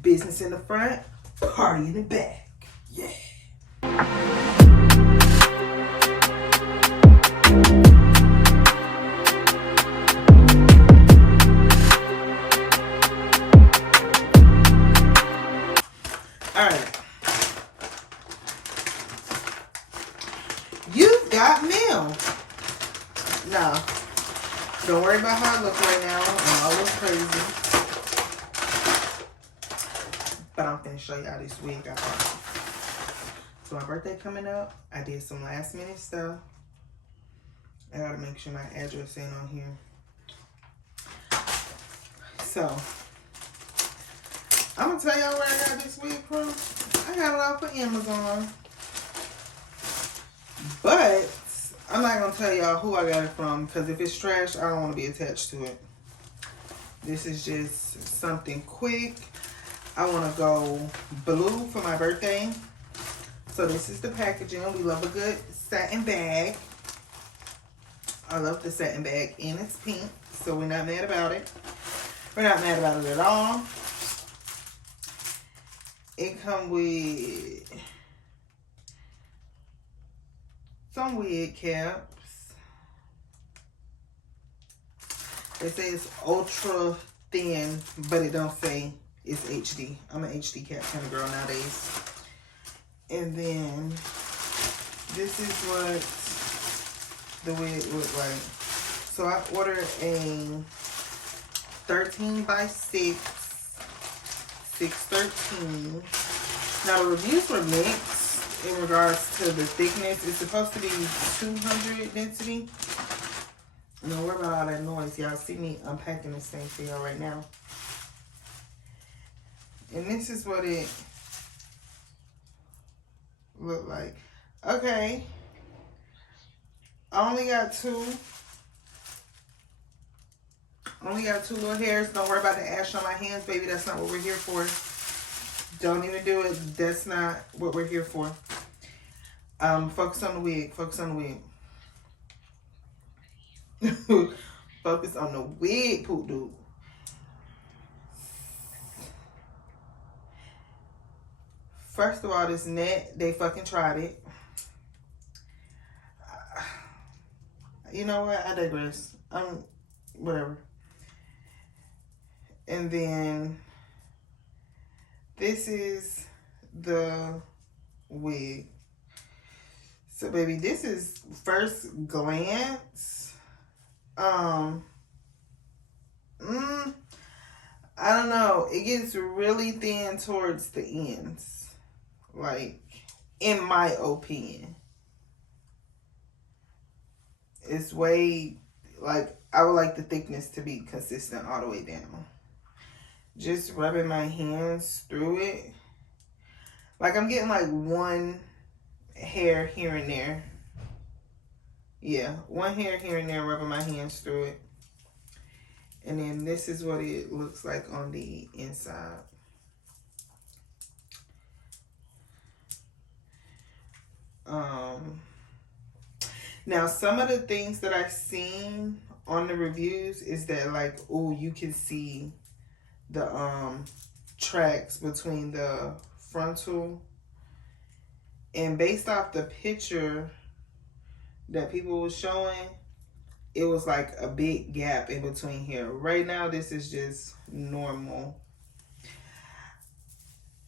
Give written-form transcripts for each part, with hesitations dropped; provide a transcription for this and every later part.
Business in the front, party in the back. Yeah. Alright. You've got mail. No. Don't worry about how I look right now. I'm all look crazy. But I'm finna show y'all this wig I bought. So my birthday coming up. I did some last minute stuff. I gotta make sure my address ain't on here. So I'm gonna tell y'all where I got this wig from. I got it off of Amazon. But I'm not gonna tell y'all who I got it from, because if it's trash, I don't want to be attached to it. This is just something quick. I want to go blue for my birthday. So this is the packaging. We love a good satin bag. I love the satin bag, and it's pink, so we're not mad about it. We're not mad about it at all. It comes with some wig caps. They say it's ultra thin, but it don't say it's HD. I'm an HD cap kind of girl nowadays. And then this is what the wig look like. So I ordered a 13x6, 613. Now the reviews were mixed in regards to the thickness. It's supposed to be 200 density. Don't worry about all that noise. Y'all see me unpacking this thing for y'all right now. And this is what it looked like. Okay. I only got two. Only got two little hairs. Don't worry about the ash on my hands, baby. That's not what we're here for. Don't even do it. That's not what we're here for. Focus on the wig. Focus on the wig. Focus on the wig, poop dude. First of all, this net, they fucking tried it. You know what? I digress. Whatever. And then this is the wig. So, baby, this is first glance. I don't know. It gets really thin towards the ends. Like, in my opinion. It's way, like, I would like the thickness to be consistent all the way down. Just rubbing my hands through it. Like, I'm getting like one hair here and there. Yeah, one hair here and there, rubbing my hands through it. And then this is what it looks like on the inside. Now some of the things that I've seen on the reviews is that, like, oh, you can see the tracks between the frontal, and based off the picture that people were showing, it was like a big gap in between here. Right now, this is just normal.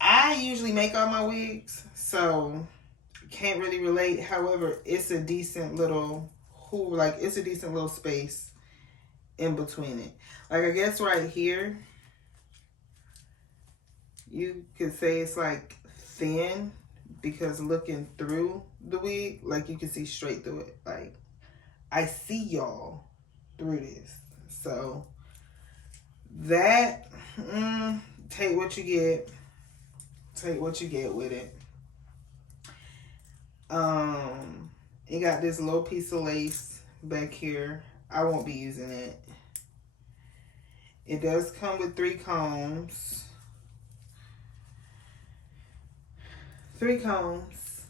I usually make all my wigs, so can't really relate. However, it's a decent little it's a decent little space in between it. Like, I guess right here, you could say it's like thin, because looking through the wig, like, you can see straight through it. Like, I see y'all through this. So that, take what you get. Take what you get with it. It got this little piece of lace back here. I won't be using it. It does come with 3 combs. 3 combs.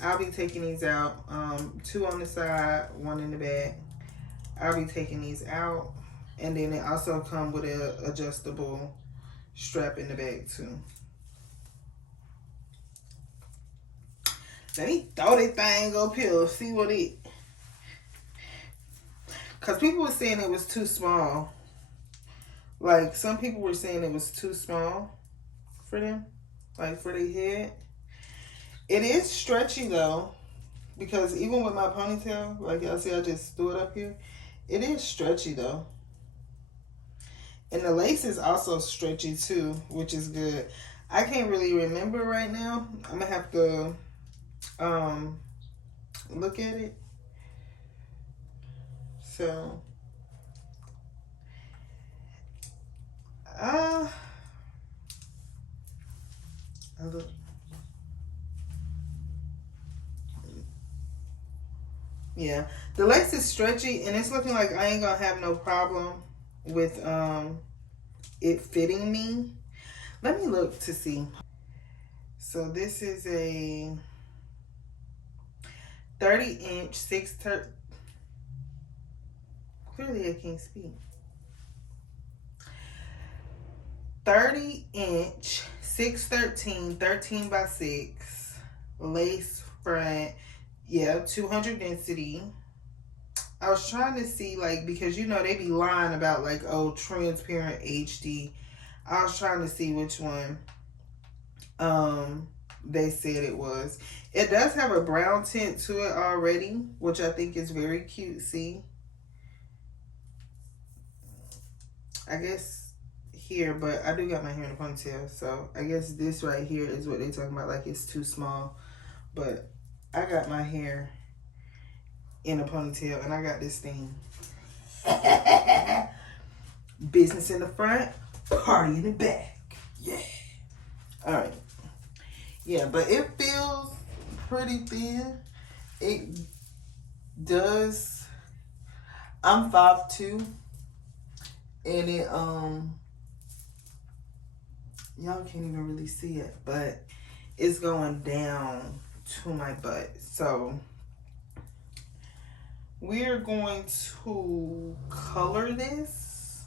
I'll be taking these out. 2 on the side, 1 in the back. I'll be taking these out. And then it also comes with an adjustable strap in the back too. Let me throw that thing up here, see what it. Cause people were saying it was too small. Like some people were saying it was too small for them, like for their head. It is stretchy though, because even with my ponytail, like y'all see, I just threw it up here. It is stretchy though. And the lace is also stretchy too, which is good. I can't really remember right now. I'm gonna have to look at it. So I look. Yeah, the lace is stretchy and it's looking like I ain't gonna have no problem with it fitting me. Let me look to see. So this is a 30-inch 6/13. Clearly I can't speak. 30-inch 6/13 13x6 lace front. Yeah, 200 density. I was trying to see, like, because you know they be lying about like, oh, transparent HD. I was trying to see which one they said it was. It does have a brown tint to it already, which I think is very cute. See, I guess here, but I do got my hair in a ponytail, so I guess this right here is what they talking about, like it's too small. But I got my hair in a ponytail and I got this thing. Business in the front, party in the back. Yeah. All right. Yeah, but it feels pretty thin. It does. I'm 5'2", and it y'all can't even really see it, but it's going down to my butt. So we're going to color this.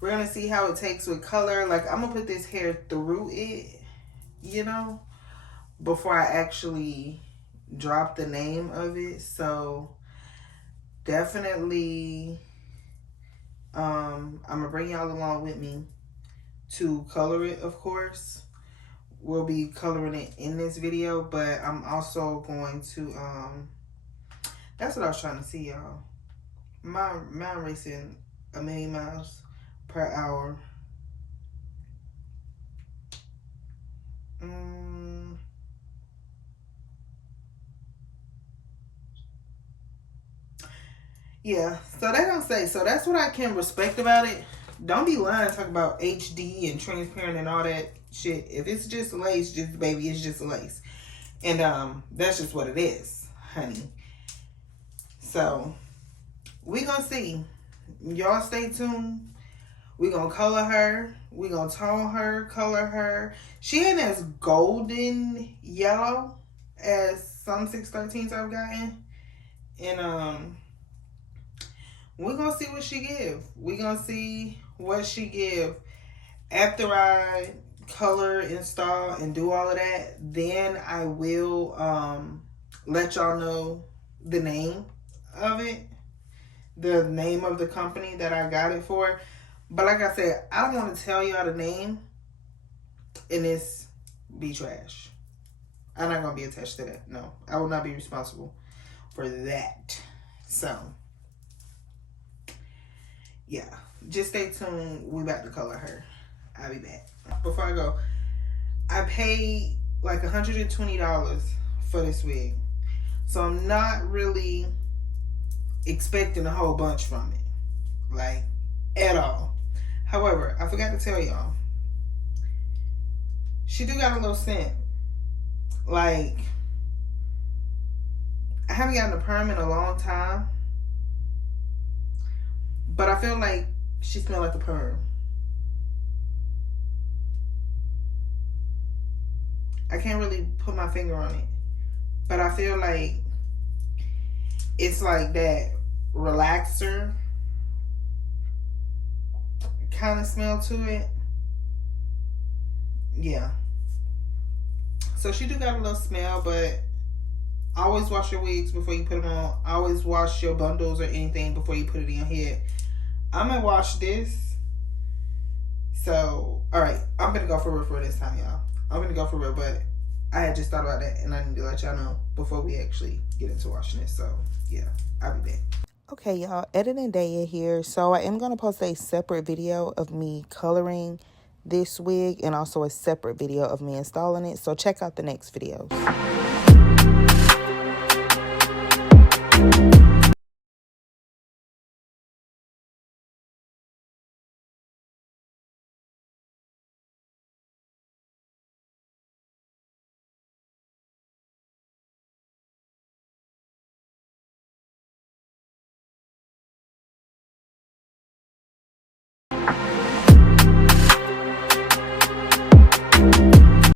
We're gonna see how it takes with color. Like I'm gonna put this hair through it, you know, before I actually drop the name of it. So definitely I'm gonna bring y'all along with me to color it. Of course we'll be coloring it in this video, but I'm also going to that's what I was trying to see, y'all. Mine racing 1,000,000 miles per hour. Yeah, so they don't say. So that's what I can respect about it. Don't be lying talking about HD and transparent and all that shit. If it's just lace, just baby, it's just lace. And that's just what it is, honey. So we gonna see. Y'all stay tuned. We gonna color her. We gonna tone her, color her. She ain't as golden yellow as some 613s I've gotten. And we're gonna see what she give. We're gonna see what she give. After I color, install, and do all of that, then I will let y'all know the name of it, the name of the company that I got it for. But like I said, I don't want to tell y'all the name and it's be trash. I'm not gonna be attached to that. No, I will not be responsible for that. So yeah, just stay tuned. We about to color her. I'll be back. Before I go, I paid like $120 for this wig, so I'm not really expecting a whole bunch from it, like at all. However, I forgot to tell y'all, she do got a little scent. Like, I haven't gotten a perm in a long time, but I feel like she smells like a perm. I can't really put my finger on it, but I feel like it's like that relaxer kind of smell to it. yeah. So she do got a little smell, but always wash your wigs before you put them on. Always wash your bundles or anything before you put it in your head. I'm gonna wash this. So, all right, I'm gonna go for real for this time, y'all. I'm gonna go for real, but I had just thought about that, and I need to let y'all know before we actually get into washing this. So, yeah, I'll be back. Okay, y'all, editing Daya here. So I am gonna post a separate video of me coloring this wig and also a separate video of me installing it. So check out the next videos.